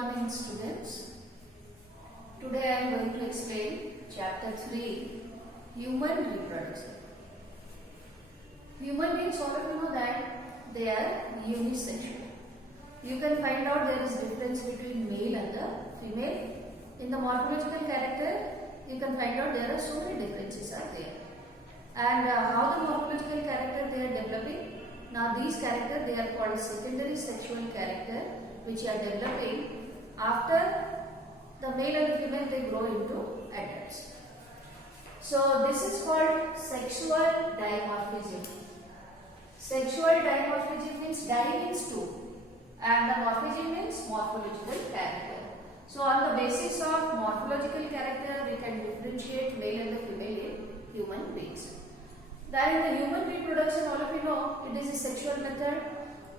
morning students. Today I am going to explain chapter 3, human reproduction. Human beings, all of you know that they are unisexual. You can find out there is difference between male and the female. In the morphological character, you can find out there are so many differences are there. And how the morphological character they are developing. Now these characters they are called secondary sexual character, which are developing after the male and the female they grow into adults. So this is called sexual dimorphism. Sexual dimorphism means di means two and the morphism means morphological character. So on the basis of morphological character we can differentiate male and the female in human beings. Then in the human reproduction, all of you know, it is a sexual method.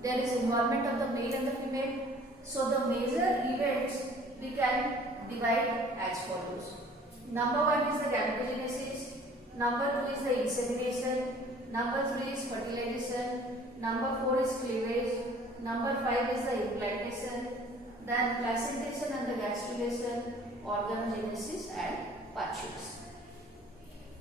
There is involvement of the male and the female. So the major events we can divide as follows. Number 1 is the gametogenesis. Number 2 is the insemination. Number 3 is fertilization. Number 4 is cleavage. Number 5 is the implantation. Then placentation and the gastrulation, organogenesis and parturition.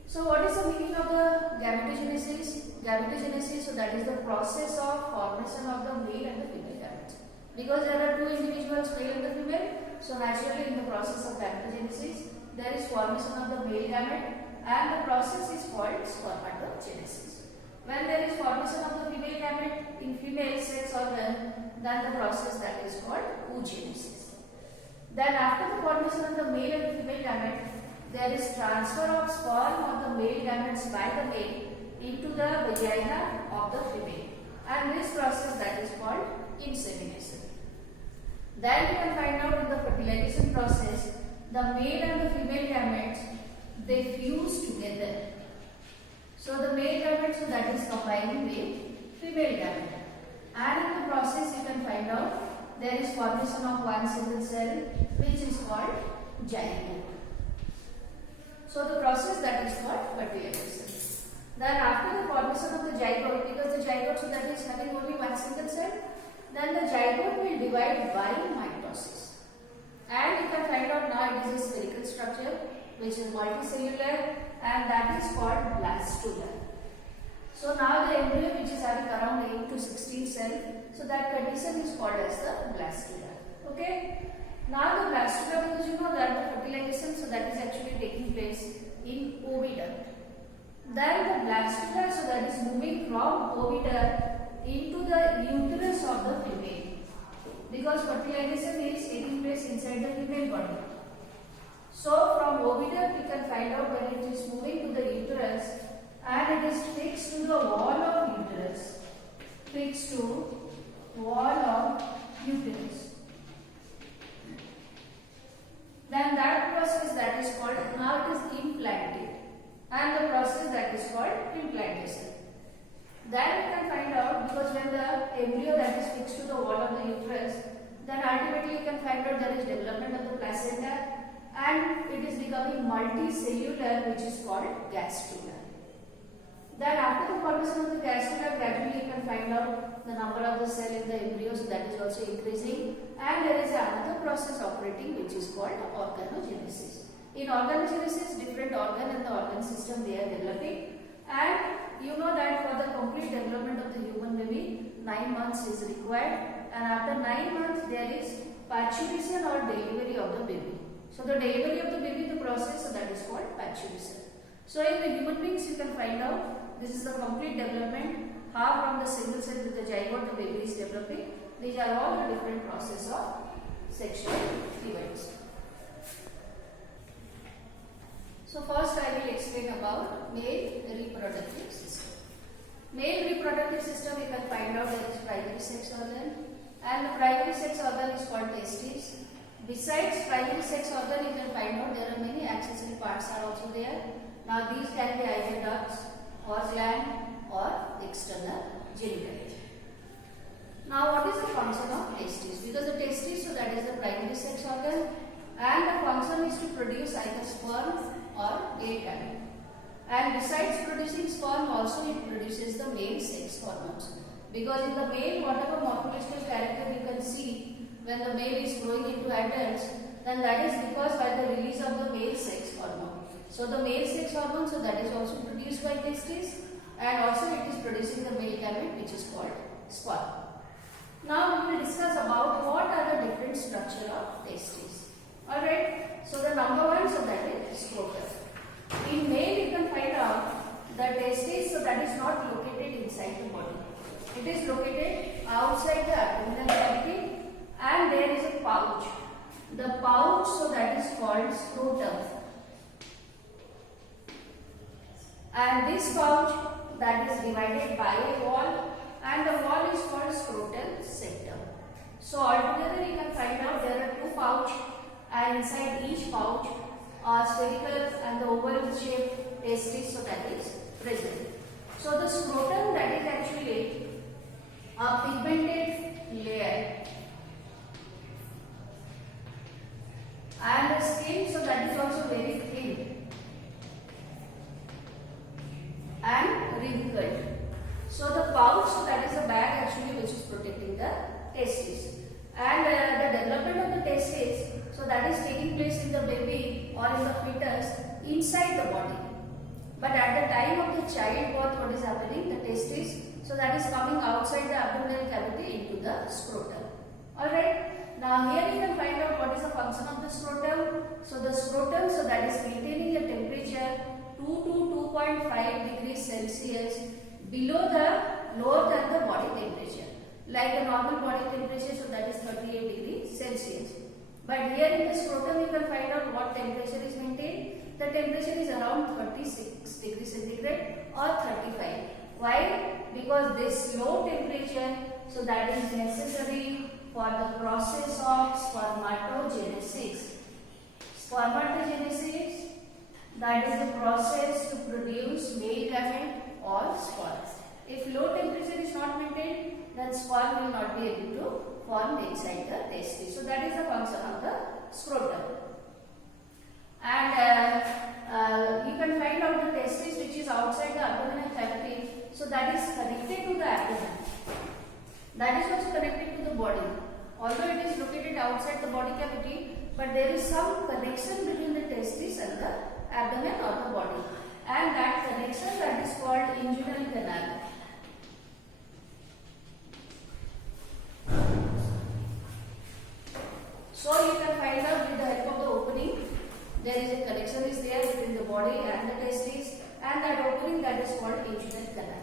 So what is the meaning of the gametogenesis? Gametogenesis, so that is the process of formation of the male and the female gametes. Because there are two individuals, male and the female, so naturally in the process of gametogenesis, there is formation of the male gamete and the process is called spermatogenesis. When there is formation of the female gamete in female sex organ, then the process that is called oogenesis. Then after the formation of the male and the female gamete, there is transfer of sperm of the male gametes by the male into the vagina of the female, and this process that is called insemination. Then you can find out in the fertilization process, the male and the female gametes they fuse together. So the male gamete, so that is combining with female gamete, and in the process you can find out there is formation of one single cell which is called zygote. So the process that is called fertilization. Then after the formation of the zygote, because the zygote so that is having only one single cell, then the zygote will divide by mitosis. And you can find out now it is a spherical structure which is multicellular and that is called blastula. So now the embryo which is having around 8 to 16 cells, so that condition is called as the blastula. Okay. Now the blastula, because you know that the fertilization, so that is actually taking place in oviduct. Then the blastula, so that is moving from oviduct into the uterus of the female, because fertilization is taking place inside the female body. So from oviduct you can find out when it is moving to the uterus and it is fixed to the wall of uterus, fixed to wall of uterus. Then that process that is called, now it is implanted, and the process that is called implantation. Then you can find out, because when the embryo that is fixed to the wall of the uterus, then ultimately you can find out there is development of the placenta and it is becoming multicellular, which is called gastrula. Then after the formation of the gastrula, gradually you can find out the number of the cell in the embryo, so that is also increasing, and there is another process operating which is called organogenesis. In organogenesis, different organ and the organ system they are developing, and you know that for the complete development of the human baby, 9 months is required, and after 9 months there is parturition or delivery of the baby. So the delivery of the baby, the process, so that is called parturition. So in the human beings you can find out this is the complete development, how from the single cell with the zygote the baby is developing. These are all the different process of sexual events. So first I will explain about male reproductive system. Male reproductive system you can find out there is primary sex organ, and the primary sex organ is called testes. Besides primary sex organ you can find out there are many accessory parts are also there. Now these can be either ducts or gland or external genitals. Now what is the function of testes? Because the testes, so that is the primary sex organ, and the function is to produce either sperm or egg gamete. And besides producing sperm, also it produces the male sex hormones. Because in the male, whatever morphological character you can see, when the male is growing into adults, then that is because by the release of the male sex hormone. So the male sex hormone, so that is also produced by testes, and also it is producing the male gamete which is called sperm. Now we will discuss about what are the different structure of testes. Alright, so the number one, so that is scrotum. In male you can find out the testes, so that is not located inside the body. It is located outside the abdominal cavity, and there is a pouch. The pouch, so that is called scrotum. And this pouch, that is divided by a wall, and the wall is called scrotal septum. So altogether you can find out there are two pouches, and inside each pouch are spherical and the oval shaped testes, so that is present. So the scrotum, that is actually a pigmented layer, and the skin, so that is also very thin and wrinkled. So the pouch, so that is a bag actually which is protecting the testes, and the development of the testes, so that is taking place in the baby or in the fetus inside the body. But at the time of the childbirth, what is happening? The testes, so that is coming outside the abdominal cavity into the scrotum. Alright. Now here you can find out what is the function of the scrotum. So the scrotum, so that is maintaining a temperature 2 to 2.5 degrees Celsius below the lower than the body temperature. Like a normal body temperature, so that is 38 degrees Celsius. But here in the scrotum you can find out what temperature is maintained. The temperature is around 36 degrees centigrade or 35. Why? Because this low temperature, so that is necessary for the process of spermatogenesis. Spermatogenesis, that is the process to produce male gamete or sperm. If low temperature is not maintained, then sperm will not be able to form inside the testes. So that is the function of the scrotum. And you can find out the testes which is outside the abdominal cavity. So that is connected to the abdomen. That is also connected to the body. Although it is located outside the body cavity, but there is some connection between the testes and the abdomen or the body. And that connection, that is called inguinal canal. So you can find out with the help of the opening, there is a connection is there between the body and the testes, and that opening, that is called inguinal canal.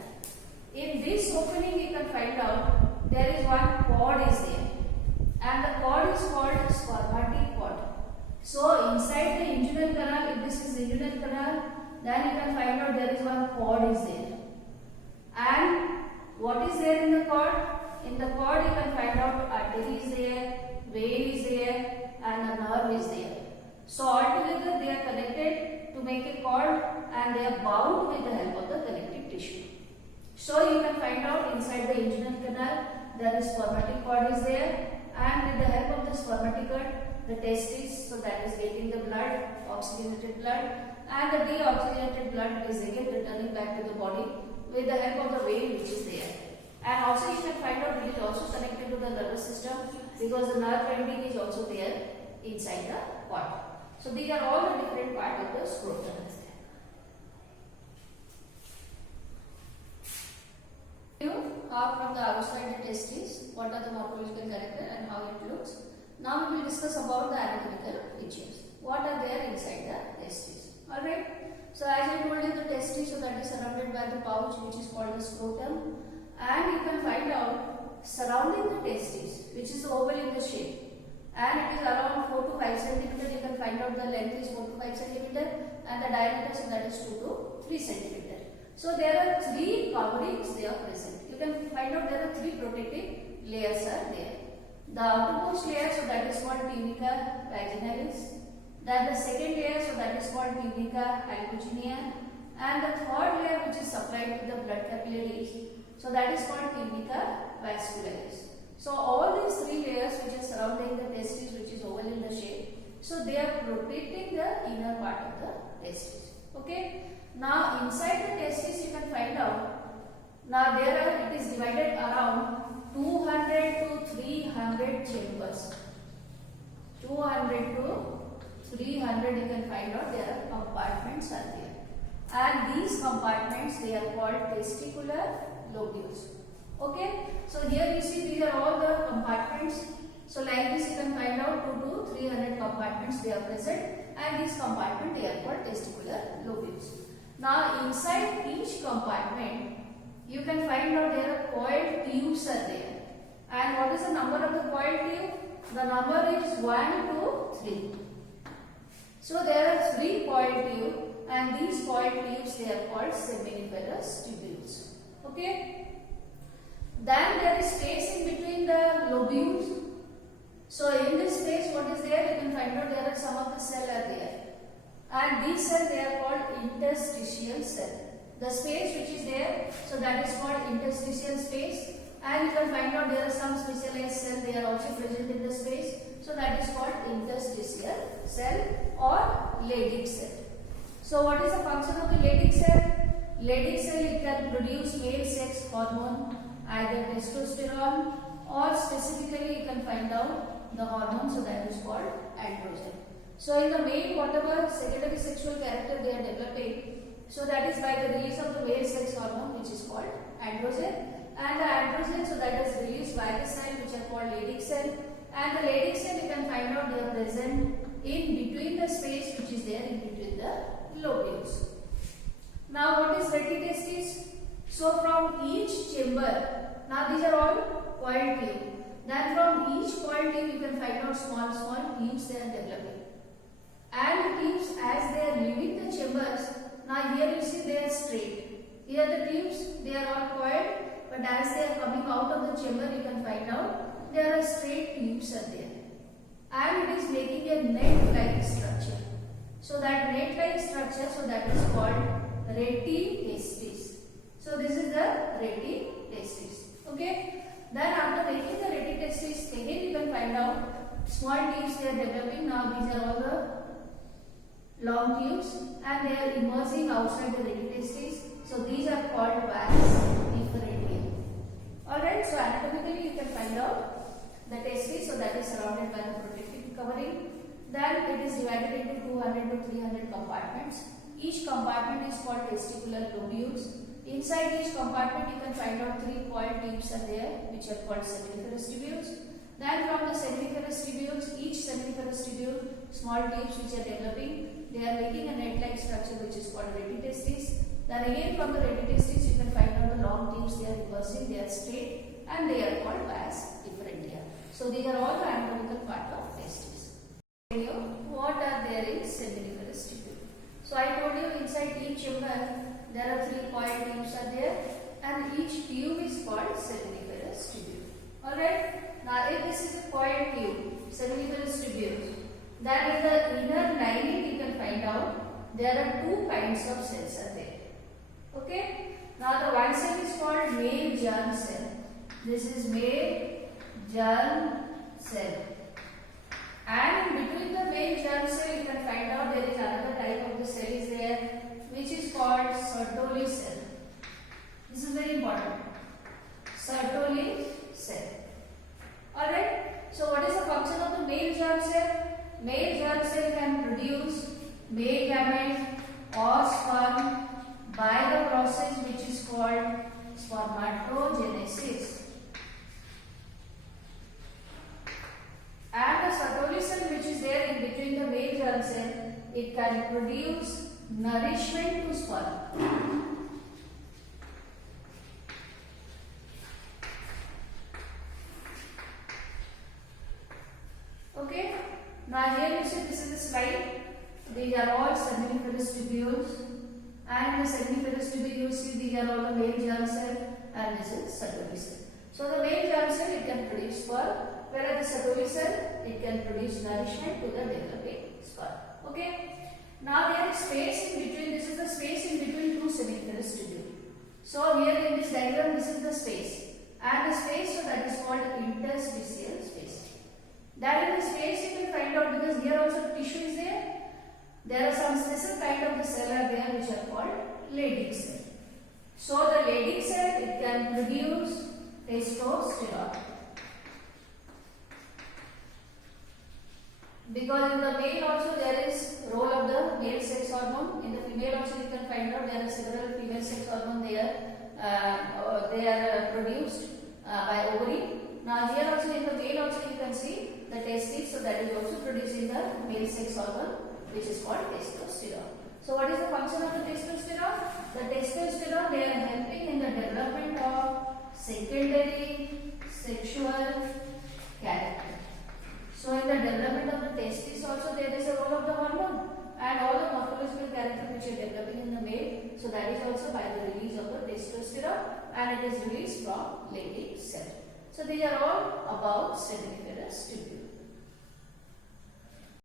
In this opening you can find out there is one cord is there, and the cord is called spermatic cord. So inside the inguinal canal, if this is inguinal canal, then you can find out there is one cord is there. And what is there in the cord? In the cord you can find out artery is there, vein is there, and a nerve is there. So altogether they are connected to make a cord, and they are bound with the help of the connective tissue. So you can find out inside the inguinal canal there is spermatic cord is there, and with the help of the spermatic cord, the testes, so that is getting the blood, oxygenated blood, and the deoxygenated blood is again returning back to the body with the help of the vein which is there. And also you can find out it is also connected to the nervous system, because the nerve ending is also there inside the cord. So these are all the different parts of the scrotum. From the outside the testes, what are the morphological character and how it looks. Now we will discuss about the anatomical features. What are there inside the testes? Alright. So as I told you, the testes, so that is surrounded by the pouch which is called the scrotum, and you can find out surrounding the testes, which is oval in the shape, and it is around 4 to 5 centimeter. You can find out the length is 4 to 5 centimeter, and the diameter, so that is 2 to 3 centimeter. So there are three coverings they are present. You can find out there are three protective layers are there. The outermost layer, so that is called tunica vaginalis. Then the second layer, so that is called tunica albuginea, and the third layer which is supplied with the blood capillaries, so that is called tunica vascularis. So all these three layers which is surrounding the testes, which is oval in the shape, so they are protecting the inner part of the testes. Okay. Now inside the testes you can find out, now there are, it is divided around 200 to 300 chambers. 200 to 300 you can find out there are compartments are there. And these compartments they are called testicular lobules. Okay, so here you see these are all the compartments. So like this you can find out 2 to 300 compartments they are present, and these compartments they are called testicular lobules. Now inside each compartment you can find out there are coiled tubes are there. And what is the number of the coiled tube? The number is 1 to 3. So there are 3 coiled tubes, and these coiled tubes they are called seminiferous tubules. Okay. Then there is space in between the lobules. So in this space what is there? You can find out there are some of the cells are there. And these cells they are called interstitial cell. The space which is there, so that is called interstitial space. And you can find out there are some specialized cells they are also present in the space. So that is called interstitial cell or Leydig cell. So what is the function of the Leydig cell? Leydig cell it can produce male sex hormone, either testosterone or specifically you can find out the hormone, so that is called androgen. So in the male whatever secondary sexual character they are developing, so that is by the release of the male sex hormone which is called androgen. And the androgen, so that is released by the cell which are called Leydig cell. And the Leydig cell you can find out they are present in between the space which is there in between the lobules. Now what is retitestis? So from each chamber, now these are all coiled tube. Then from each coiled tube you can find out small tubes they are developing. And the tubes as they are leaving the chambers, now here you see they are straight. Here the tubes they are all coiled, but as they are coming out of the chamber you can find out there are straight tubes are there. And it is making a net-like structure. So that net-like structure, so that is called retitestis. So this is the retitestis. Okay. Then after making the retitestis, again you can find out small tubes they are developing. Now these are all the long tubes and they are emerging outside the retitestis. So these are called vas efferentia. Alright, so anatomically you can find out the testis, so that is surrounded by the protective covering. Then it is divided into 200 to 300 compartments. Each compartment is called testicular lobules. Inside each compartment you can find out 3 coiled tubes are there which are called seminiferous tubules. Then from the seminiferous tubules, each seminiferous tubule, small tubes which are developing, they are making a net-like structure which is called retitestis. Then again from the retitestis you can find out the long tubes, they are reversing, they are straight and they are called vas efferentia. So these are all the anatomical part of testis. What are there in seminiferous tubule? So I told you inside each chamber there are 3 coiled tubes are there and each tube is called seminiferous tubule. Alright. Now if this is a coiled tube, seminiferous tubule, then in the inner lining you can find out there are 2 kinds of cells are there. Okay. Now the one cell is called male germ cell. This is male germ cell. And in between the male germ cell you can find out there is another type of the cell is there which is called Sertoli cell. This is very important. Sertoli cell. Alright. So what is the function of the male germ cell? Male germ cell can produce male gamete or sperm by the process which is called spermatogenesis. And the Sertoli cell which is there in between the male germ cell, it can produce nourishment to sperm. Okay. Now here you see this is the slide. These are all seminiferous tubules. And in the seminiferous tubule you see these are all the male germ cell and this is Sertoli cell. So the male germ cell it can produce sperm, whereas the Sertoli cell it can produce nourishment to the developing sperm. Okay. Now there is space in between. This is the space in between 2 seminiferous tubules. So here in this diagram this is the space, and the space, so that is called interstitial space. That in the space you can find out, because here also tissue is there. There are some special kind of the cell are there which are called Leydig cell. So the Leydig cell it can produce testosterone. Because in the male also there is role of the male sex hormone. In the female also you can find out there are several female sex hormone they are produced by ovary. Now here also in the male also you can see the testes, so that is also producing the male sex hormone, which is called testosterone. So what is the function of the testosterone? The testosterone, they are helping in the development of secondary sexual character. So in the development of the testes also there is a role of the hormone, and all the morphological character which are developing in the male, so that is also by the release of the testosterone, and it is released from Leydig cell. So these are all about seminiferous tubule.